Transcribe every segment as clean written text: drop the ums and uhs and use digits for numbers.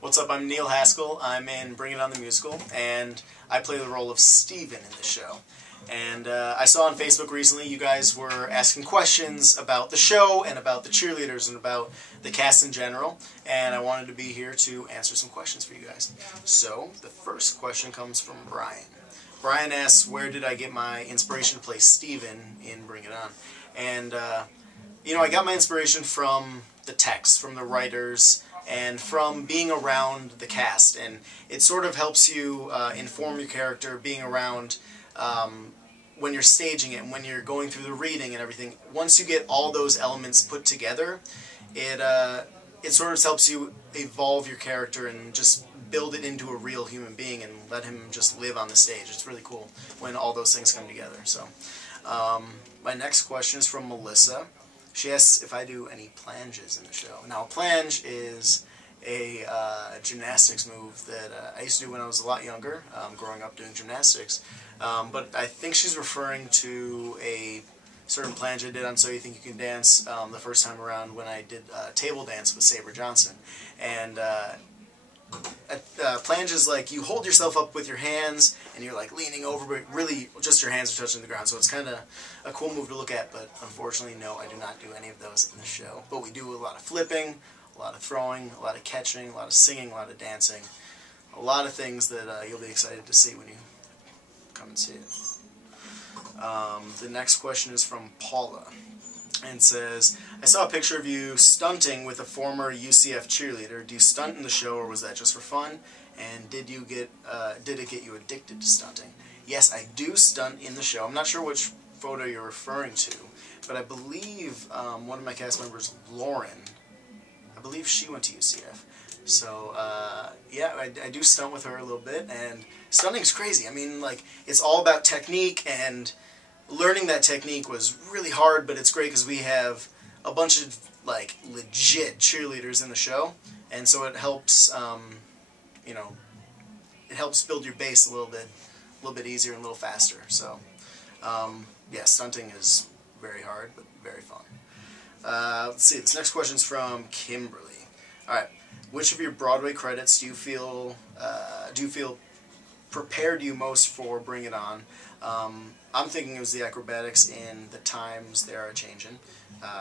What's up? I'm Neil Haskell. I'm in Bring It On the Musical, and I play the role of Steven in the show. And I saw on Facebook recently you guys were asking questions about the show and about the cheerleaders and about the cast in general, and I wanted to be here to answer some questions for you guys. So, the first question comes from Brian. Brian asks, where did I get my inspiration to play Steven in Bring It On? And, you know, I got my inspiration from the text, from the writers, and from being around the cast. And it sort of helps you inform your character, being around when you're staging it and when you're going through the reading and everything. Once you get all those elements put together, it sort of helps you evolve your character and just build it into a real human being and let him just live on the stage. It's really cool when all those things come together. So, my next question is from Melissa. She asks if I do any planges in the show. Now, a plange is a gymnastics move that I used to do when I was a lot younger, growing up doing gymnastics. But I think she's referring to a certain planche I did on So You Think You Can Dance the first time around when I did table dance with Sabre Johnson. And planche is like you hold yourself up with your hands and you're like leaning over, but really just your hands are touching the ground. So it's kind of a cool move to look at, but unfortunately, no, I do not do any of those in the show. But we do a lot of flipping, a lot of throwing, a lot of catching, a lot of singing, a lot of dancing, a lot of things that you'll be excited to see when you come and see it. The next question is from Paula, and says, I saw a picture of you stunting with a former UCF cheerleader. Do you stunt in the show, or was that just for fun? And did it get you addicted to stunting? Yes, I do stunt in the show. I'm not sure which photo you're referring to, but I believe one of my cast members, Lauren, I believe she went to UCF. So, yeah, I do stunt with her a little bit, and stunting's crazy. I mean, like, it's all about technique, and learning that technique was really hard, but it's great because we have a bunch of, like, legit cheerleaders in the show, and so it helps, you know, it helps build your base a little bit easier and a little faster. So, yeah, stunting is very hard, but very fun. Let's see, this next question's from Kimberly. Alright, which of your Broadway credits do you feel prepared you most for Bring It On? I'm thinking it was the acrobatics in The Times They Are A-Changin',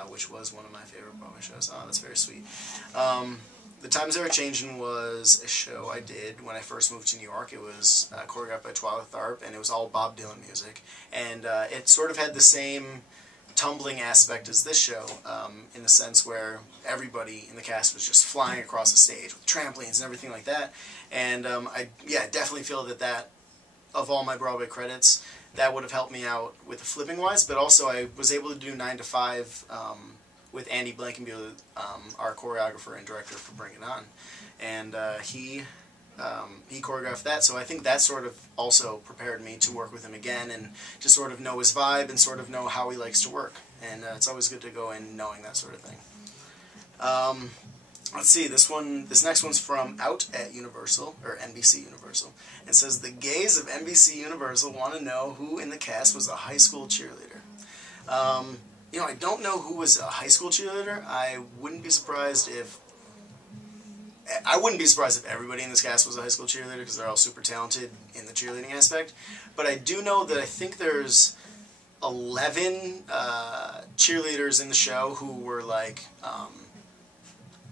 which was one of my favorite Broadway shows. Oh, that's very sweet. The Times They Are A-Changin' was a show I did when I first moved to New York. It was choreographed by Twyla Tharp, and it was all Bob Dylan music. And it sort of had the same tumbling aspect as this show, in the sense where everybody in the cast was just flying across the stage with trampolines and everything like that. And I definitely feel that of all my Broadway credits, that would have helped me out with the flipping wise, but also I was able to do 9 to 5 with Andy Blankenbuehler, our choreographer and director for Bring It On. And he choreographed that, so I think that sort of also prepared me to work with him again and to sort of know his vibe and sort of know how he likes to work. And it's always good to go in knowing that sort of thing. Let's see, this next one's from Out at Universal, or NBC Universal. It says, the gays of NBC Universal want to know who in the cast was a high school cheerleader. You know, I don't know who was a high school cheerleader. I wouldn't be surprised if everybody in this cast was a high school cheerleader, because they're all super talented in the cheerleading aspect. But I do know that I think there's 11 cheerleaders in the show who were like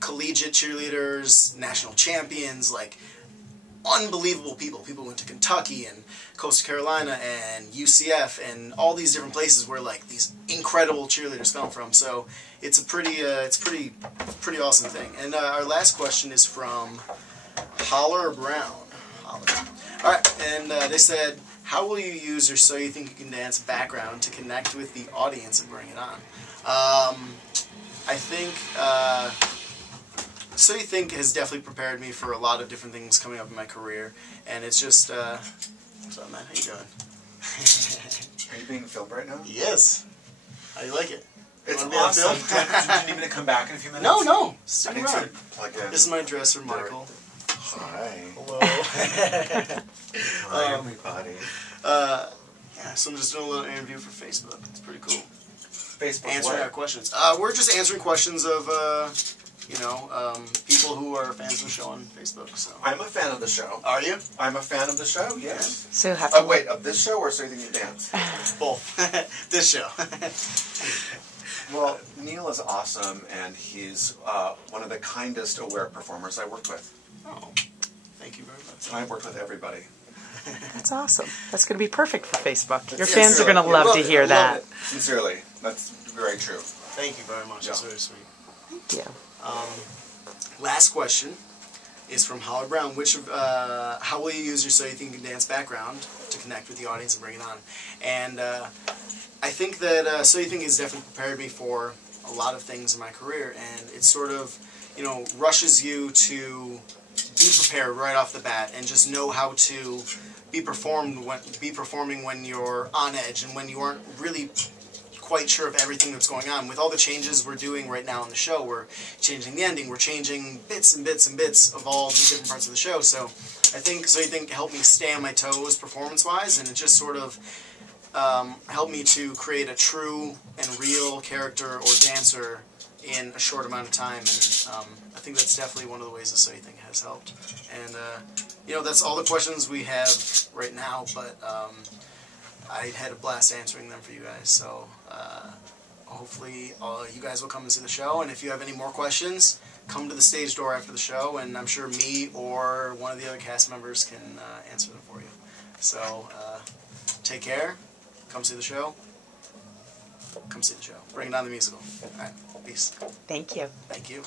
collegiate cheerleaders, national champions, like unbelievable people. People went to Kentucky and Coastal Carolina and UCF and all these different places where like these incredible cheerleaders come from. So it's a pretty awesome thing. And our last question is from Holler Brown. Holler. All right, and they said, how will you use your So You Think You Can Dance background to connect with the audience and Bring It On? I think So You Think has definitely prepared me for a lot of different things coming up in my career, and it's just, what's up, man? How you doing? Are you being filmed right now? Yes. How do you like it? It's awesome. Do you need me to come back in a few minutes? No. Stick around. Plug in. This is my dresser, Michael. Hi. Hello. Hi, everybody. Yeah, so I'm just doing a little interview for Facebook. It's pretty cool. Facebook Answering what? our questions. We're just answering questions of people who are fans of the show on Facebook. So. I'm a fan of the show. Are you? I'm a fan of the show, yes. So you have to... wait, of this show or So You Think You Dance? Both. This show. Well, Neil is awesome, and he's one of the kindest, aware performers I worked with. Oh, thank you very much. I've worked with everybody. That's awesome. That's going to be perfect for Facebook. Your Sincerely. fans are going to love to hear that. Sincerely. That's very true. Thank you very much. Yeah. That's very sweet. Thank you. Last question is from Holly Brown. How will you use your So You Think You Can Dance background to connect with the audience and bring it on? And I think that So You Think has definitely prepared me for a lot of things in my career, and it sort of, rushes you to be prepared right off the bat and just know how to be performing when you're on edge and when you aren't really quite sure of everything that's going on. With all the changes we're doing right now on the show, we're changing the ending, we're changing bits and bits and bits of all the different parts of the show. So I think So You Think helped me stay on my toes performance-wise, and it just sort of helped me to create a true and real character or dancer in a short amount of time, and I think that's definitely one of the ways that So You Think has helped. And that's all the questions we have right now, but I had a blast answering them for you guys, so hopefully you guys will come and see the show, and if you have any more questions, come to the stage door after the show, and I'm sure me or one of the other cast members can answer them for you. So take care, come see the show, come see the show. Bring it on the musical. All right, peace. Thank you. Thank you.